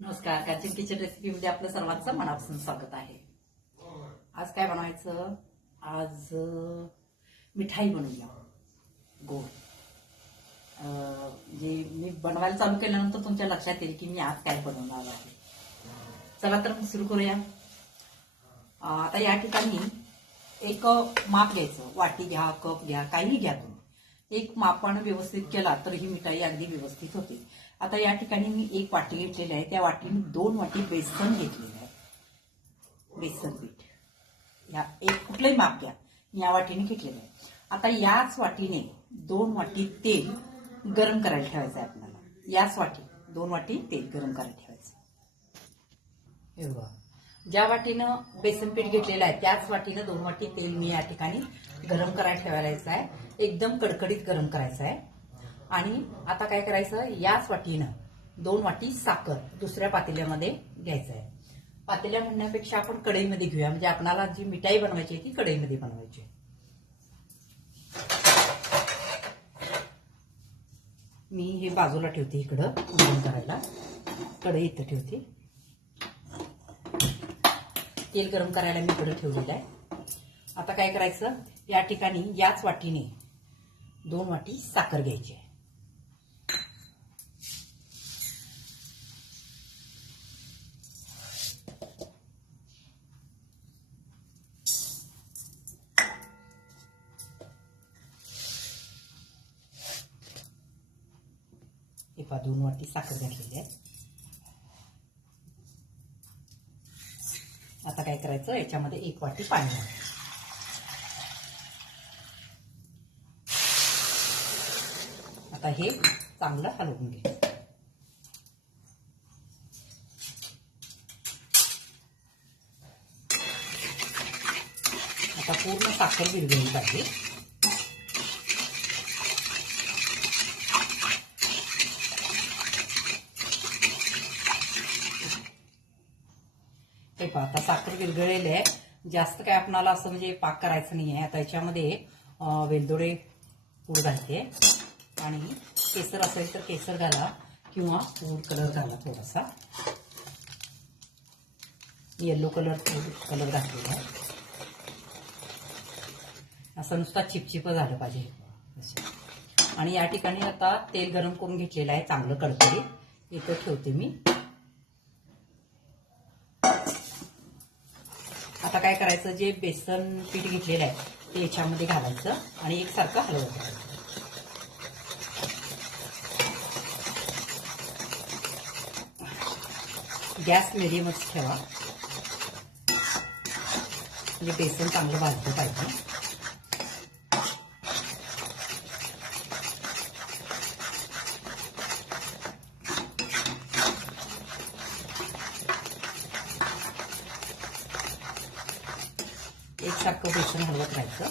नमस्कार. कांचन किचन रेसिपीमध्ये आपलं सर्वांचं मनापासून स्वागत आहे. आज काय बनवायचं? आज मिठाई बनवूया गोड. जे मी बनवायला चालू केल्यानंतर तुमच्या लक्षात येईल की मी आज काय बनवणार आहे. चला तर मग सुरू करूया. आता या ठिकाणी एक माप घ्यायचं. वाटी घ्या, कप घ्या, काही घ्या तुम्ही. एक मापानं व्यवस्थित केला तर ही मिठाई अगदी व्यवस्थित होते. आता या ठिकाणी मी एक वाटी घेतलेली आहे. त्या वाटीने 2 वाटी बेसन घेतलेलं आहे. बेसन पीठ या एक कुठलंही माप घ्या, या वाटीने घेतलेलं आहे. आता याच वाटीने 2 वाटी तेल गरम करायला ठेवायचं आहे आपल्याला. याच वाटी 2 वाटी तेल गरम करायला ठेवायचं. हे बघा, ज्या वाटीनं बेसन पीठ घेतलेलं आहे त्याच वाटीनं 2 वाटी तेल मी या ठिकाणी गरम करायला ठेवायचं आहे. एकदम कडकडीत गरम करायचं आहे. आणि आता काय करायचं, याच वाटीनं 2 वाटी साखर दुसऱ्या पातेल्यामध्ये घ्यायचं आहे. पातेल्या म्हणण्यापेक्षा आपण कढईमध्ये घेऊया, म्हणजे आपल्याला जी मिठाई बनवायची आहे ती कढईमध्ये बनवायची. मी हे बाजूला ठेवते, इकडं गरम करायला कढई इथं ठेवते. तेल गरम करायला मी इकडं ठेवलेलं आहे. आता काय करायचं, या ठिकाणी याच वाटीने 2 वाटी साखर घ्यायची आहे. हे 2 वाटी साखर घातलेली आहे. आता काय करायचं, याच्यामध्ये 1 वाटी पाणी घालायचं. आता हे चांगलं हलवून घ्यायचं. आता पूर्ण साखर विरघळली पाहिजे. हे पहा, आता साखर विरघळलेली आहे. जास्त काय आपणाला असं म्हणजे पाक करायचं नाही आहे. आता याच्यामध्ये वेलदोडे पूड घालते आणि केसर असेल तर केसर घाला किंवा फूड कलर घाला. थोडासा येलो कलर फूड कलर घातलेला आहे. असं नुसता चिपचिप झालं पाहिजे. आणि या ठिकाणी आता तेल गरम करून घेतलेलं आहे चांगलं कडकडीत. इथं ठेवते मी. आता काय करायचं, जे बेसन पीठ घेतलेलं आहे ते याच्यामध्ये घालायचं आणि एकसारखं हलवत राहायचं. गॅस मिडियमच ठेवा, म्हणजे बेसन चांगलं भाजलं पाहिजे. एकसारखं बेसन हलवत राहायचं.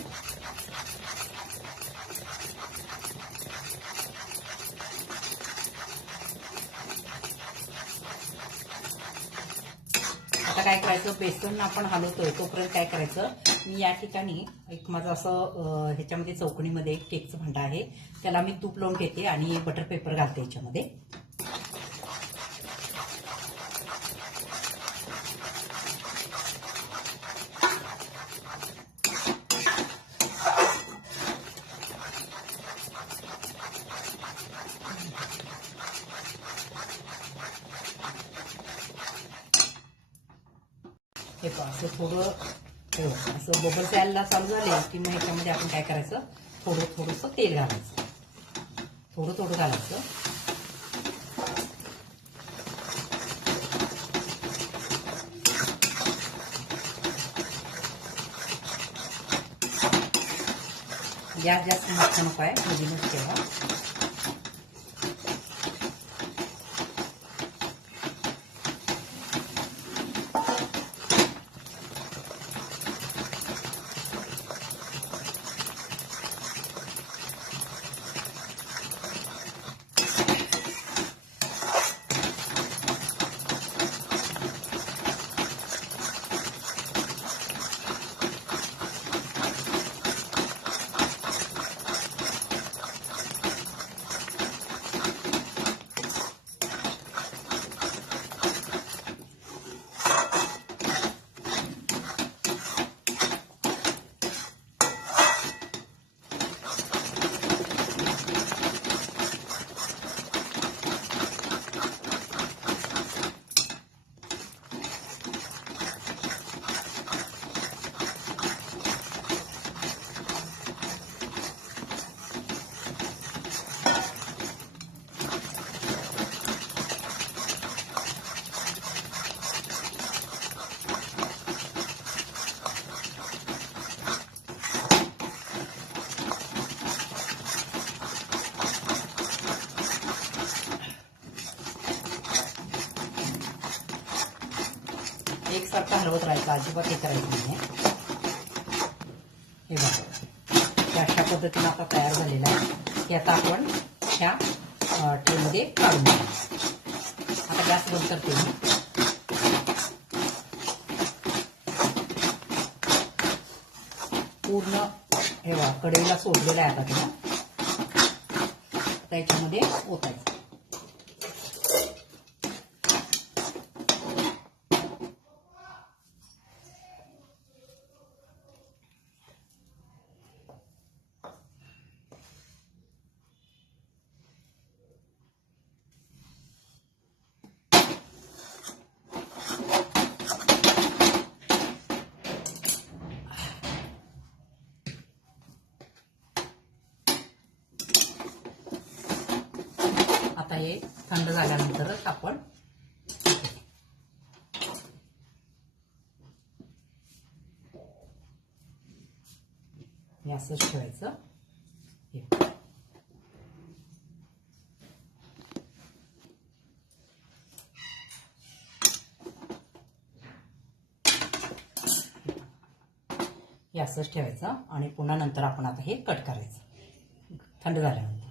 आता काय करायचं, बेसन आपण हलवतोय तोपर्यंत काय करायचं, मी या ठिकाणी एक माझं असं ह्याच्यामध्ये चौकणीमध्ये एक केकचं भांडं आहे, त्याला मी तूप लावून घेते आणि बटर पेपर घालते याच्यामध्ये. हे पहा, असं थोडं असं बबल्स यायला चालू झाले की मग ह्याच्यामध्ये आपण काय करायचं, थोडंसं तेल घालायचं. थोडं घालायचं. गॅस जास्त मोठा नको आहे, मधीनच ठेवा. एकसारखं हलवत राहायचं, अजिबात हे करायचं नाही. हे बघा, हे अशा पद्धतीनं आता तयार झालेला आहे. हे आता आपण ह्या ट्रेमध्ये काढून घेऊ. आता गॅस बंद करते मी. पूर्ण हे बघा कढईला सोडलेलं आहे आता त्याला. त्याच्यामध्ये ओतायचं. आता हे थंड झाल्यानंतरच आपण असंच ठेवायचं. हे असंच ठेवायचं आणि पुन्हा नंतर आपण आता हे कट करायचं थंड झाल्यानंतर.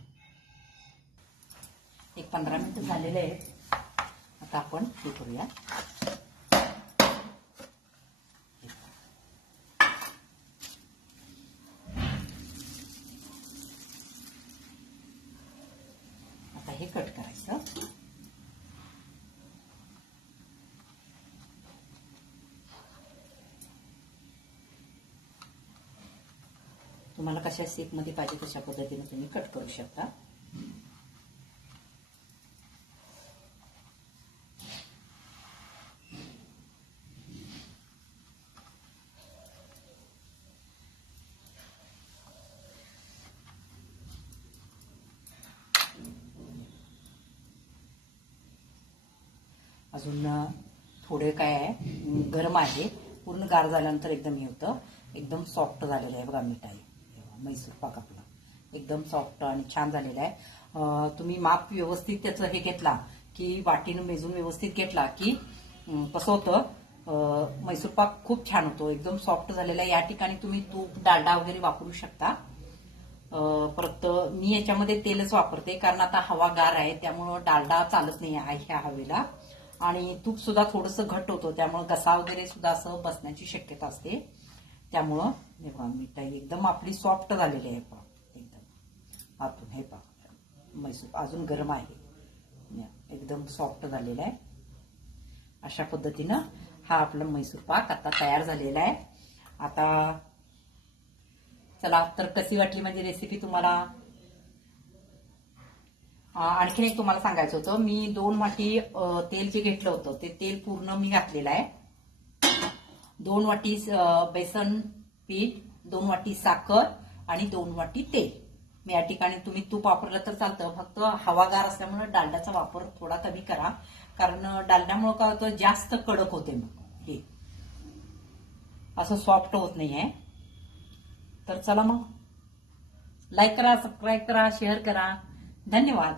एक 15 मिनिटं झालेले आहेत. आता आपण हे करूया. आता हे कट करायचं. तुम्हाला कशा शेपमध्ये पाहिजे तशा पद्धतीने तुम्ही कट करू शकता. अजून थोडे काय आहे, गरम आहे. पूर्ण गार झाल्यानंतर एकदम हे होतं. एकदम सॉफ्ट झालेलं आहे बघा. मीठ आहे म्हैसूर पाक आपला एकदम सॉफ्ट आणि छान झालेला आहे. तुम्ही माप व्यवस्थित त्याचं हे घेतला की वाटीनं मेजून व्यवस्थित घेतला की कसं होतं, म्हैसूर पाक खूप छान होतो. एकदम सॉफ्ट झालेला आहे. या ठिकाणी तुम्ही तूप डालडा वगैरे वापरू शकता. परत मी याच्यामध्ये तेलच वापरते कारण आता हवा गार आहे त्यामुळं डालडा चालत नाही आहे ह्या हवेला. आणि तूप सुद्धा थोडंसं घट्ट होतं त्यामुळे घसा वगैरे सुद्धा असं बसण्याची शक्यता असते. त्यामुळं हे पहा मीठ एकदम आपली सॉफ्ट झालेली आहे. पहा एकदम आतून हे पहा म्हैसूर अजून गरम आहे. एकदम सॉफ्ट झालेला आहे. अशा पद्धतीनं हा आपला म्हैसूर पाक आता तयार झालेला आहे. आता चला तर कशी वाटली माझी रेसिपी तुम्हाला. आणखीन एक तुम्हाला सांगायचं होतं, मी 2 वाटी तेल जे घेतलं होतं ते तेल पूर्ण मी घातलेलं आहे. 2 वाटी बेसन पीठ, 2 वाटी साखर आणि 2 वाटी तेल. मी या ठिकाणी तुम्ही तूप वापरलं तर चालतं. फक्त हवागार असल्यामुळे डालड्याचा वापर थोडा कमी करा कारण डालड्यामुळे काय होतं जास्त कडक होते. मग हे असं सॉफ्ट होत नाहीये. तर चला मग लाईक करा, सबस्क्राईब करा, शेअर करा. धन्यवाद.